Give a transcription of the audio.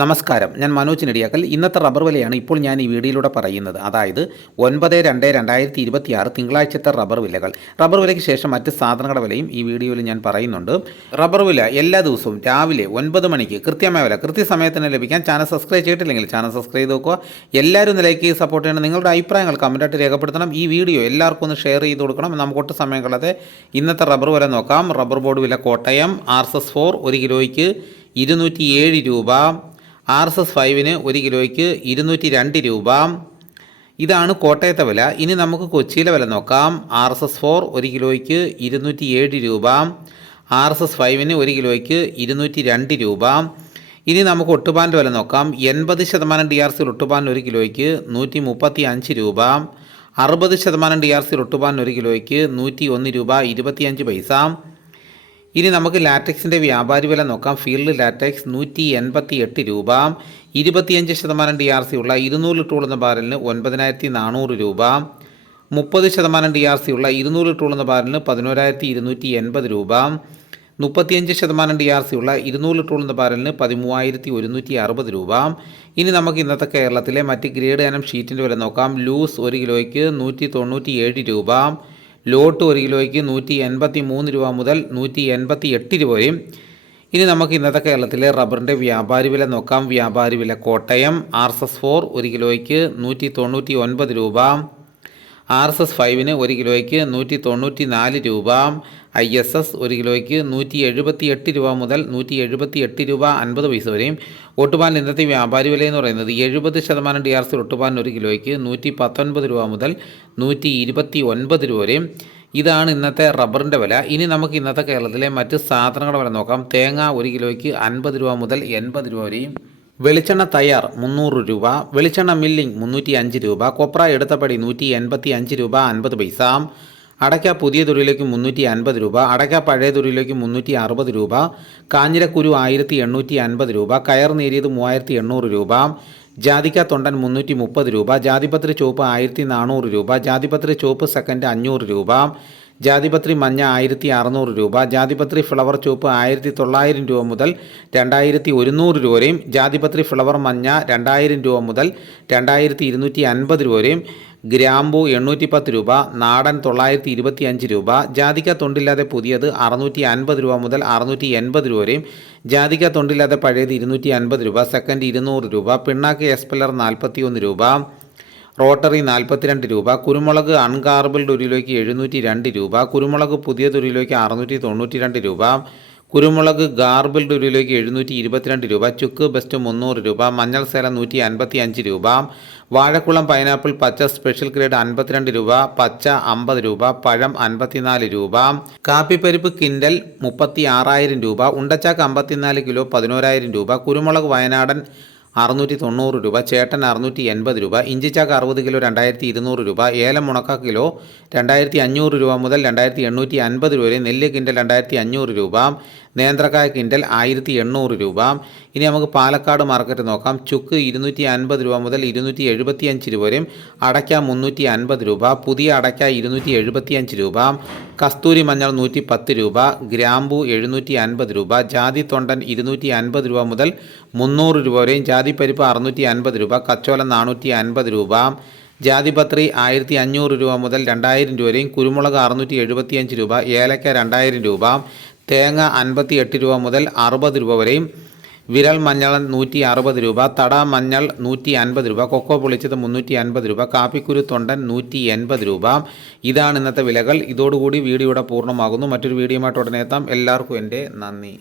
നമസ്കാരം. ഞാൻ മനോജ് നെടിയാക്കൽ. ഇന്നത്തെ റബ്ബർ വിലയാണ് ഇപ്പോൾ ഞാൻ ഈ വീഡിയോയിലൂടെ പറയുന്നത്. അതായത് ഒൻപത് രണ്ട് രണ്ടായിരത്തി ഇരുപത്തി ആറ് തിങ്കളാഴ്ചത്തെ റബ്ബർ വിലകൾ. റബ്ബർ വിലയ്ക്ക് ശേഷം മറ്റ് സാധനങ്ങളുടെ വിലയും ഈ വീഡിയോയിൽ ഞാൻ പറയുന്നുണ്ട്. റബ്ബർ വില എല്ലാ ദിവസവും രാവിലെ ഒൻപത് മണിക്ക് കൃത്യമായ വില കൃത്യസമയത്തിന് ലഭിക്കാൻ ചാനൽ സബ്സ്ക്രൈബ് ചെയ്തിട്ടില്ലെങ്കിൽ ചാനൽ സബ്സ്ക്രൈബ് ചെയ്ത് നോക്കുക എല്ലാവരും നിലയ്ക്ക് സപ്പോർട്ട് ചെയ്യണം. നിങ്ങളുടെ അഭിപ്രായങ്ങൾ കമന്റായിട്ട് രേഖപ്പെടുത്തണം. ഈ വീഡിയോ എല്ലാവർക്കും ഒന്ന് ഷെയർ ചെയ്ത് കൊടുക്കണം. നമുക്ക് സമയം കളയാതെ ഇന്നത്തെ റബ്ബർ വില നോക്കാം. റബ്ബർ ബോർഡ് വില Kottayam R S S four ഒരു കിലോയ്ക്ക് ഇരുന്നൂറ്റി ഏഴ് രൂപ. ആർ എസ് എസ് ഫൈവിന് ഒരു കിലോയ്ക്ക് ഇരുന്നൂറ്റി രണ്ട് രൂപ. ഇതാണ് കോട്ടയത്തെ വില. ഇനി നമുക്ക് കൊച്ചിയിലെ വില നോക്കാം. ആർ എസ് എസ് ഫോർ ഒരു കിലോയ്ക്ക് ഇരുന്നൂറ്റി ഏഴ് രൂപ. ആർ എസ് എസ് ഫൈവിന് ഒരു കിലോയ്ക്ക് ഇരുന്നൂറ്റി രണ്ട് രൂപ. ഇനി നമുക്ക് ഒട്ടുപാലിന്റെ വില നോക്കാം. എൺപത് ശതമാനം ഡി ആർ സിയിൽ ഒട്ടുപാലിന് ഒരു കിലോയ്ക്ക് നൂറ്റി മുപ്പത്തി അഞ്ച് രൂപ. അറുപത് ശതമാനം ഡി ആർ സിയിൽ ഒട്ടുപാലിന് ഒരു കിലോയ്ക്ക് നൂറ്റി ഒന്ന് രൂപ ഇരുപത്തിയഞ്ച് പൈസ. ഇനി നമുക്ക് ലാറ്റക്സിന്റെ വ്യാപാരി വില നോക്കാം. ഫീൽഡ് ലാറ്റക്സ് നൂറ്റി എൺപത്തി എട്ട് രൂപ. ഇരുപത്തിയഞ്ച് ശതമാനം ഡി ആർ സി ഉള്ള ഇരുന്നൂറ് ഉള്ളുന്ന ബാരലിന് ഒൻപതിനായിരത്തി നാനൂറ് രൂപ. മുപ്പത് ശതമാനം ഡി ആർ സി ഉള്ള ഇരുന്നൂറ് ഉള്ളുന്ന ബാരലിന് പതിനോരായിരത്തി ഇരുന്നൂറ്റി എൺപത് രൂപ. മുപ്പത്തിയഞ്ച് ശതമാനം ഡി ആർ സി ഉള്ള ഇരുന്നൂറ് ഉള്ളുന്ന ബാരലിന് പതിമൂവായിരത്തി ഒരുന്നൂറ്റി അറുപത് രൂപ. ഇനി നമുക്ക് ഇന്നത്തെ കേരളത്തിലെ മറ്റ് ഗ്രേഡ് ഇനം ഷീറ്റിന്റെ വില നോക്കാം. ലൂസ് ഒരു കിലോയ്ക്ക് നൂറ്റി തൊണ്ണൂറ്റി ഏഴ് രൂപ. ലോട്ട് ഒരു കിലോയ്ക്ക് നൂറ്റി എൺപത്തി മൂന്ന് രൂപ മുതൽ നൂറ്റി എൺപത്തി എട്ട് രൂപ വരെയും. ഇനി നമുക്ക് ഇന്നത്തെ കേരളത്തിലെ റബ്ബറിന്റെ വ്യാപാരി വില നോക്കാം. വ്യാപാരി വില Kottayam R S S four ഒരു കിലോയ്ക്ക് നൂറ്റി തൊണ്ണൂറ്റി ഒൻപത് രൂപ. ആർ എസ് എസ് ഫൈവിന് ഒരു കിലോയ്ക്ക് നൂറ്റി തൊണ്ണൂറ്റി നാല് രൂപ ഐ എസ് എസ് ഒരു കിലോയ്ക്ക് നൂറ്റി എഴുപത്തി എട്ട് രൂപ മുതൽ നൂറ്റി എഴുപത്തി എട്ട് രൂപ അൻപത് പൈസ വരെയും. ഒട്ടുപാലിന് ഇന്നത്തെ വ്യാപാരി വില എന്ന് പറയുന്നത് എഴുപത് ശതമാനം ഡി ആർ സി ഒട്ടുപാലിന് ഒരു കിലോയ്ക്ക് നൂറ്റി പത്തൊൻപത് രൂപ മുതൽ നൂറ്റി ഇരുപത്തി ഒൻപത് രൂപ വരെയും. ഇതാണ് ഇന്നത്തെ റബ്ബറിന്റെ വില. ഇനി നമുക്ക് ഇന്നത്തെ കേരളത്തിലെ മറ്റ് സാധനങ്ങളുടെ വില നോക്കാം. തേങ്ങ ഒരു കിലോയ്ക്ക് അൻപത് രൂപ മുതൽ എൺപത് രൂപ വരെയും. വെളിച്ചെണ്ണ തയ്യാർ മുന്നൂറ് രൂപ വെളിച്ചെണ്ണ മില്ലിംഗ് മുന്നൂറ്റി അഞ്ച് രൂപ കൊപ്ര എടുത്തപടി നൂറ്റി എൺപത്തി അഞ്ച് രൂപ അൻപത് പൈസ അടയ്ക്ക പുതിയ തൊഴിലേക്ക് മുന്നൂറ്റി അൻപത് രൂപ അടയ്ക്ക പഴയ തൊഴിലേക്ക് മുന്നൂറ്റി അറുപത് രൂപ കാഞ്ഞിരക്കുരു ആയിരത്തി എണ്ണൂറ്റി അൻപത് രൂപ കയർ നേരിയത് മൂവായിരത്തി എണ്ണൂറ് രൂപ ജാതിക്ക തൊണ്ടൻ മുന്നൂറ്റി മുപ്പത് രൂപ ജാതിപത്രി ചോപ്പ് ആയിരത്തി നാനൂറ് രൂപ ജാതിപത്രി ചോപ്പ് സെക്കൻഡ് അഞ്ഞൂറ് രൂപ ജാതിപത്രി മഞ്ഞ ആയിരത്തി അറുന്നൂറ് രൂപ ജാതിപത്രി ഫ്ലവർ ചുവപ്പ് ആയിരത്തി തൊള്ളായിരം രൂപ മുതൽ രണ്ടായിരത്തി ഒരുന്നൂറ് രൂപ വരെയും ജാതിപത്രി ഫ്ലവർ മഞ്ഞ രണ്ടായിരം രൂപ മുതൽ രണ്ടായിരത്തി ഇരുന്നൂറ്റി അൻപത് രൂപ വരെയും ഗ്രാമ്പു എണ്ണൂറ്റി പത്ത് രൂപ നാടൻ തൊള്ളായിരത്തി ഇരുപത്തി അഞ്ച് രൂപ ജാതിക്ക തൊണ്ടില്ലാതെ പുതിയത് അറുന്നൂറ്റി അൻപത് രൂപ മുതൽ അറുന്നൂറ്റി എൺപത് രൂപ വരെയും ജാതിക്ക തൊണ്ടില്ലാതെ പഴയത് ഇരുന്നൂറ്റി അൻപത് രൂപ സെക്കൻഡ് ഇരുന്നൂറ് രൂപ പിണ്ണാക്ക് എസ്പെല്ലർ നാൽപ്പത്തി ഒന്ന് രൂപ റോട്ടറി നാൽപ്പത്തിരണ്ട് രൂപ കുരുമുളക് അൺകാർബിൾഡ് ഒരു കിലോയ്ക്ക് എഴുന്നൂറ്റി രണ്ട് രൂപ കുരുമുളക് പുതിയ ഒരു അറുന്നൂറ്റി തൊണ്ണൂറ്റി രണ്ട് രൂപ കുരുമുളക് ഗാർബിൾഡ് ഒരു കിലോയ്ക്ക് എഴുന്നൂറ്റി ഇരുപത്തിരണ്ട് രൂപ ചുക്ക് ബെസ്റ്റ് മുന്നൂറ് രൂപ മഞ്ഞൾ സേല നൂറ്റി അൻപത്തി അഞ്ച് രൂപ വാഴക്കുളം പൈനാപ്പിൾ പച്ച സ്പെഷ്യൽ ഗ്രേഡ് അൻപത്തിരണ്ട് രൂപ പച്ച അമ്പത് രൂപ പഴം അൻപത്തിനാല് രൂപ കാപ്പിപ്പരിപ്പ് കിൻഡൽ മുപ്പത്തി ആറായിരം രൂപ ഉണ്ടച്ചാക്ക് അമ്പത്തിനാല് കിലോ പതിനോരായിരം രൂപ കുരുമുളക് വയനാടൻ അറുന്നൂറ്റി തൊണ്ണൂറ് രൂപ ചേട്ടൻ അറുന്നൂറ്റി എൺപത് രൂപ ഇഞ്ചിച്ചാക്ക് അറുപത് കിലോ രണ്ടായിരത്തി ഇരുന്നൂറ് രൂപ ഏലം മുണക്ക കിലോ രണ്ടായിരത്തി അഞ്ഞൂറ് രൂപ മുതൽ രണ്ടായിരത്തി എണ്ണൂറ്റി അൻപത് രൂപ വരെ നെല്ല് കിൻഡൽ രണ്ടായിരത്തി അഞ്ഞൂറ് രൂപ നേന്ത്രക്കായ കിൻഡൽ ആയിരത്തി എണ്ണൂറ് രൂപ. ഇനി നമുക്ക് പാലക്കാട് മാർക്കറ്റ് നോക്കാം. ചുക്ക് ഇരുന്നൂറ്റി അൻപത് രൂപ മുതൽ ഇരുന്നൂറ്റി എഴുപത്തി അഞ്ച് രൂപ വരെയും അടയ്ക്ക മുന്നൂറ്റി അൻപത് രൂപ പുതിയ അടയ്ക്ക ഇരുന്നൂറ്റി എഴുപത്തി അഞ്ച് രൂപ കസ്തൂരി മഞ്ഞൾ നൂറ്റി പത്ത് രൂപ ഗ്രാമ്പു എഴുന്നൂറ്റി അൻപത് രൂപ ജാതി തൊണ്ടൻ ഇരുന്നൂറ്റി അൻപത് രൂപ മുതൽ മുന്നൂറ് രൂപ വരെയും ജാതിപ്പരിപ്പ് അറുന്നൂറ്റി അൻപത് രൂപ കച്ചോലം നാനൂറ്റി അൻപത് രൂപ ജാതിപത്രി ആയിരത്തി അഞ്ഞൂറ് രൂപ മുതൽ രണ്ടായിരം രൂപ വരെയും കുരുമുളക് അറുന്നൂറ്റി എഴുപത്തിയഞ്ച് രൂപ ഏലക്ക രണ്ടായിരം രൂപ തേങ്ങ അൻപത്തി എട്ട് രൂപ മുതൽ അറുപത് രൂപ വരെയും വിരൽ മഞ്ഞൾ നൂറ്റി അറുപത് രൂപ തട മഞ്ഞൾ നൂറ്റി അൻപത് രൂപ കൊക്കോ പൊളിച്ചത് മുന്നൂറ്റി അൻപത് രൂപ കാപ്പിക്കുരു തൊണ്ടൻ നൂറ്റി എൺപത് രൂപ. ഇതാണ് ഇന്നത്തെ വിലകൾ. ഇതോടുകൂടി വീഡിയോയുടെ പൂർണമാകുന്നു. മറ്റൊരു വീഡിയോയുമായിട്ട് ഉടനെ എത്താം. എല്ലാവർക്കും എന്റെ നന്ദി.